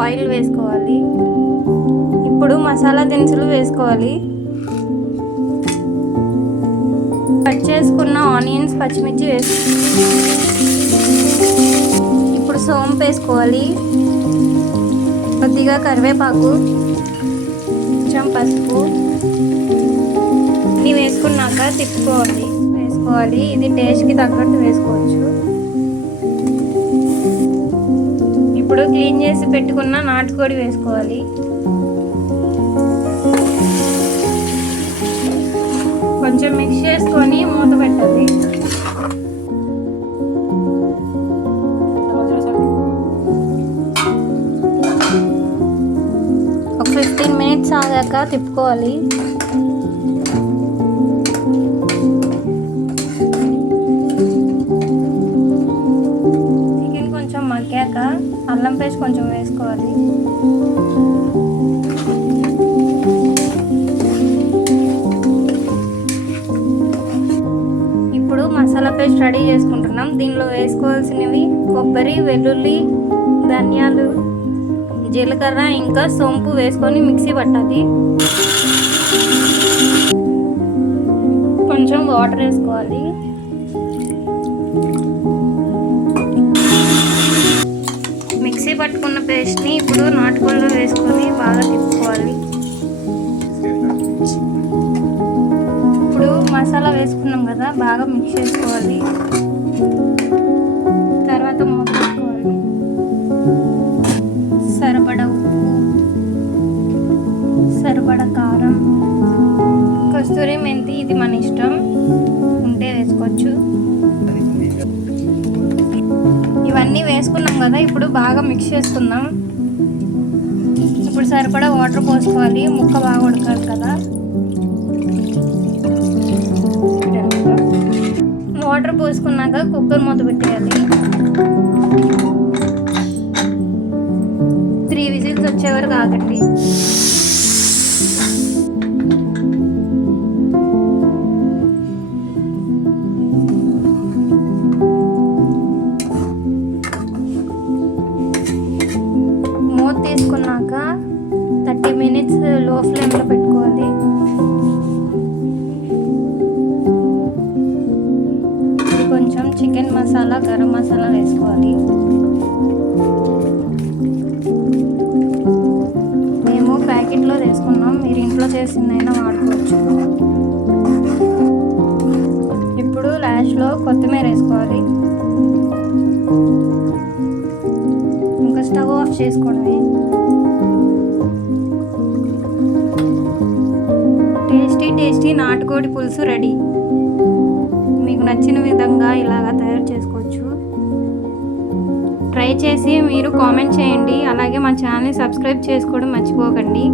Oil వేసుకోవాలి. ఇప్పుడు మసాలా దినుసులు వేసుకోవాలి. కట్ చేసుకున్న ఆనియన్స్, పచ్చిమిర్చి ఇప్పుడు సోంపు వేసుకోవాలి. కొద్దిగా కరివేపాకు, కొంచెం పసుపు ఇవి వేసుకున్నాక వేసుకోవాలి. ఇది టేస్ట్కి తగ్గట్టు వేసుకోవచ్చు. ఇప్పుడు క్లీన్ చేసి పెట్టుకున్న నాటుకోడి వేసుకోవాలి. కొంచెం మిక్స్ చేసుకొని మూత పెట్టాలి. ఒక 15 మినిట్స్ ఆగాక తిప్పుకోవాలి. చికెన్ కొంచెం మగ్గాక అల్లం పేస్ట్ కొంచెం వేసుకోవాలి. ఇప్పుడు మసాలా పేస్ట్ రెడీ చేసుకుంటున్నాం. దీనిలో వేసుకోవాల్సినవి కొబ్బరి, వెల్లుల్లి, ధనియాలు, జీలకర్ర ఇంకా సోంపు వేసుకొని మిక్సీ పట్టాలి. కొంచెం వాటర్ వేసుకోవాలి. మిక్సీ పట్టుకున్న పేస్ట్ని ఇప్పుడు నాటుకోడిలో వేసుకొని బాగా తిప్పుకోవాలి. ఇప్పుడు మసాలా వేసుకున్నాం కదా, బాగా మిక్స్ చేసుకోవాలి. తర్వాత మూత పెట్టుకోవాలి. సరిపడా ఉప్పు, సరిపడా కారం, కస్తూరి మెంతి ఇది మన ఇష్టం, ఉంటే వేసుకోవచ్చు. ఇవన్నీ వేసుకున్నాం కదా, ఇప్పుడు బాగా మిక్స్ చేసుకుందాం. ఇప్పుడు సరిపడా వాటర్ పోసుకోవాలి. ముక్క బాగా ఉడకాలి కదా. వాటర్ పోసుకున్నాక కుక్కర్ మూత పెట్టేయాలి. 3 విజిల్స్ వచ్చే వరకు ఆగండి. మూత తీసుకున్నాక 30 మినిట్స్ లో ఫ్లేమ్లో పెట్టుకోవాలి. కొంచెం చికెన్ మసాలా, గరం మసాలా వేసుకోవాలి. మేము ప్యాకెట్లో వేసుకున్నాం, మీరు ఇంట్లో చేసిందైనా వాడుకోవచ్చు. ఇప్పుడు లాస్ట్లో కొత్తిమీర వేసుకోవాలి. ఇంకా స్టవ్ ఆఫ్ చేసుకోవడమే. టేస్టీ నాటుకోడి పులుసు రెడీ. మీకు నచ్చిన విధంగా ఇలాగా తయారు చేసుకోవచ్చు. ట్రై చేసి మీరు కామెంట్ చేయండి. అలాగే మా ఛానల్ని సబ్స్క్రైబ్ చేసుకోవడం మర్చిపోకండి.